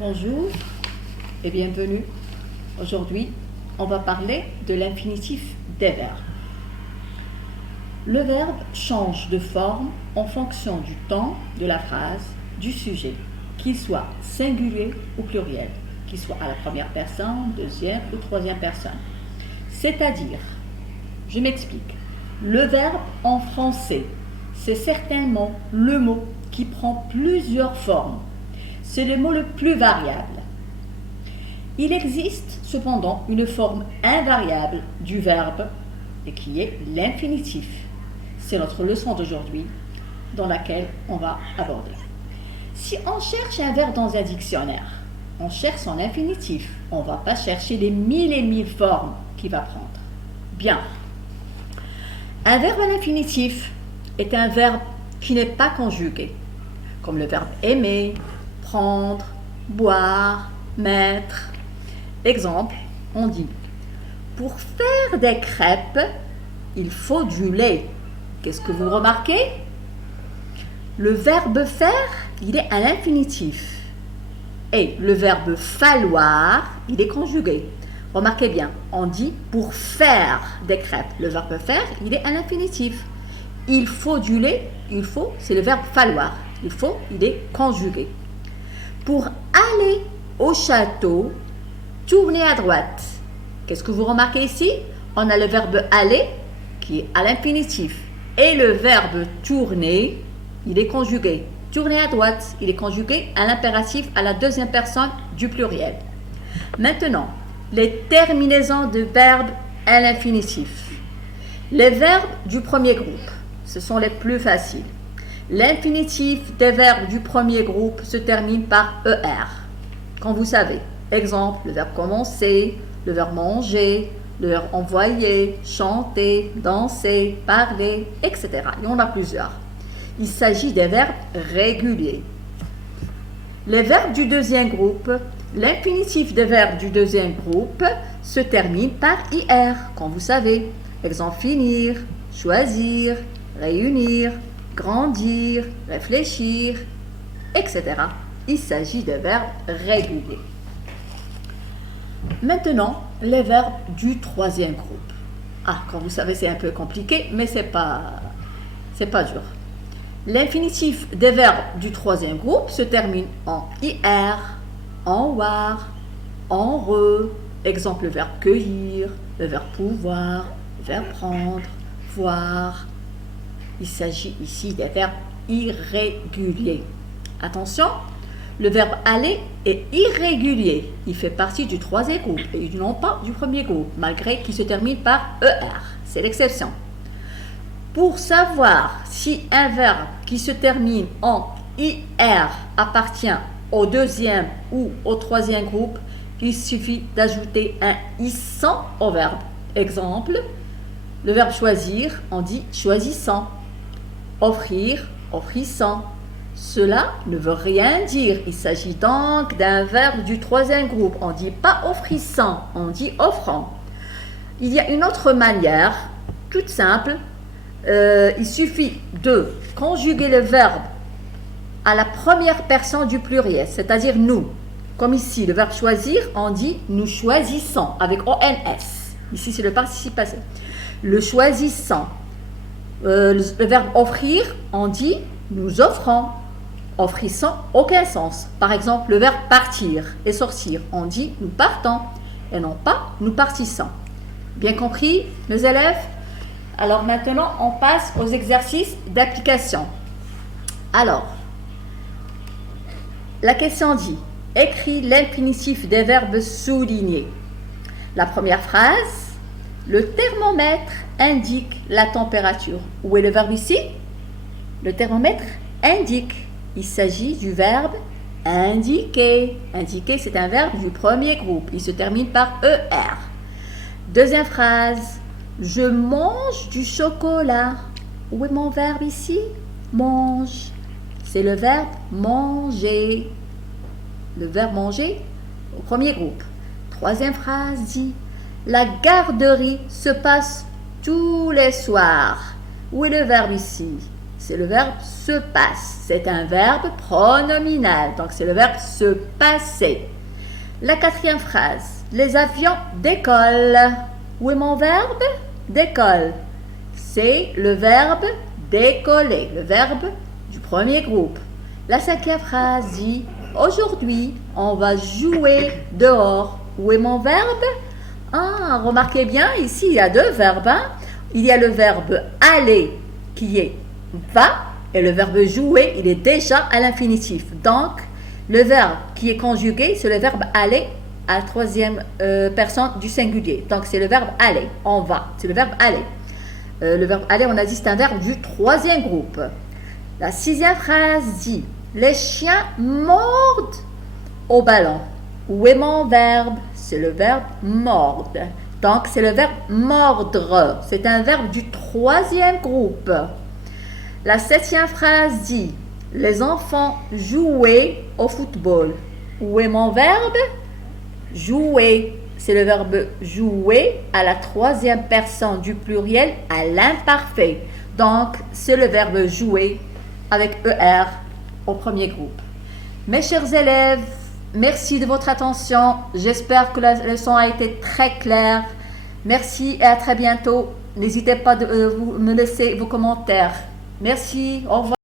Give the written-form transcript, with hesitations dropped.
Bonjour et bienvenue. Aujourd'hui, on va parler de l'infinitif des verbes. Le verbe change de forme en fonction du temps de la phrase, du sujet, qu'il soit singulier ou pluriel, qu'il soit à la première personne, deuxième ou troisième personne. C'est-à-dire, je m'explique, le verbe en français, c'est certainement le mot qui prend plusieurs formes. C'est le mot le plus variable. Il existe cependant une forme invariable du verbe et qui est l'infinitif. C'est notre leçon d'aujourd'hui dans laquelle on va aborder. Si on cherche un verbe dans un dictionnaire, on cherche son infinitif. On ne va pas chercher les mille et mille formes qu'il va prendre. Bien. Un verbe à l'infinitif est un verbe qui n'est pas conjugué, comme le verbe aimer, prendre, boire, mettre. Exemple, on dit « Pour faire des crêpes, il faut du lait ». Qu'est-ce que vous remarquez? Le verbe « faire », il est à l'infinitif. Et le verbe « falloir », il est conjugué. Remarquez bien, on dit « pour faire des crêpes ». Le verbe « faire », il est à l'infinitif. « Il faut du lait », il faut, c'est le verbe « falloir ». Il faut, il est conjugué. Pour aller au château, tournez à droite. Qu'est-ce que vous remarquez ici? On a le verbe aller qui est à l'infinitif et le verbe tourner, il est conjugué. Tourner à droite, il est conjugué à l'impératif à la deuxième personne du pluriel. Maintenant, les terminaisons de verbes à l'infinitif. Les verbes du premier groupe, ce sont les plus faciles. L'infinitif des verbes du premier groupe se termine par ER, comme vous savez. Exemple, le verbe commencer, le verbe manger, le verbe envoyer, chanter, danser, parler, etc. Il y en a plusieurs. Il s'agit des verbes réguliers. Les verbes du deuxième groupe, l'infinitif des verbes du deuxième groupe se termine par IR, comme vous savez. Exemple, finir, choisir, réunir, grandir, réfléchir, etc. Il s'agit de verbes réguliers. Maintenant, les verbes du troisième groupe. Comme vous savez, c'est un peu compliqué, mais c'est pas dur. L'infinitif des verbes du troisième groupe se termine en IR, en WAR, en RE. Exemple, le verbe cueillir, le verbe pouvoir, le verbe prendre, voir. Il s'agit ici des verbes irréguliers. Attention, le verbe aller est irrégulier. Il fait partie du troisième groupe et non pas du premier groupe, malgré qu'il se termine par ER. C'est l'exception. Pour savoir si un verbe qui se termine en IR appartient au deuxième ou au troisième groupe, il suffit d'ajouter un issant au verbe. Exemple, le verbe choisir, on dit choisissant. Offrir, offrissant. Cela ne veut rien dire. Il s'agit donc d'un verbe du troisième groupe. On ne dit pas offrissant, on dit offrant. Il y a une autre manière, toute simple. Il suffit de conjuguer le verbe à la première personne du pluriel, c'est-à-dire nous. Comme ici, le verbe choisir, on dit nous choisissons avec ONS. Ici, c'est le participe passé. Le choisissant. Le verbe offrir, on dit nous offrons. Offrissant, aucun sens. Par exemple, le verbe partir et sortir, on dit nous partons et non pas nous partissons. Bien compris, mes élèves? Alors maintenant, on passe aux exercices d'application. Alors, la question dit écris l'infinitif des verbes soulignés. La première phrase, le thermomètre indique la température. Où est le verbe ici? Le thermomètre indique. Il s'agit du verbe indiquer. Indiquer, c'est un verbe du premier groupe. Il se termine par ER. Deuxième phrase, je mange du chocolat. Où est mon verbe ici? Mange. C'est le verbe manger. Le verbe manger au premier groupe. Troisième phrase dit la garderie se passe tous les soirs. Où est le verbe ici? c'est le verbe se passe. C'est un verbe pronominal, donc c'est le verbe se passer. La quatrième phrase, les avions décollent. Où est mon verbe? Décolle. C'est le verbe décoller, le verbe du premier groupe. La cinquième phrase dit, aujourd'hui, on va jouer dehors. Où est mon verbe? Ah, remarquez bien, ici, il y a deux verbes. Il y a le verbe aller qui est va et le verbe jouer, il est déjà à l'infinitif. Donc, le verbe qui est conjugué, c'est le verbe aller à la troisième personne du singulier. Donc, c'est le verbe aller, on va, c'est le verbe aller. Le verbe aller, on a dit, c'est un verbe du troisième groupe. La sixième phrase dit, les chiens mordent au ballon. Où est mon verbe? C'est le verbe mordre. Donc, c'est le verbe mordre. C'est un verbe du troisième groupe. La septième phrase dit, les enfants jouaient au football. Où est mon verbe? Jouer. C'est le verbe jouer à la troisième personne du pluriel à l'imparfait. Donc, c'est le verbe jouer avec ER au premier groupe. Mes chers élèves, merci de votre attention. J'espère que la leçon a été très claire. Merci et à très bientôt. N'hésitez pas à me laisser vos commentaires. Merci, au revoir.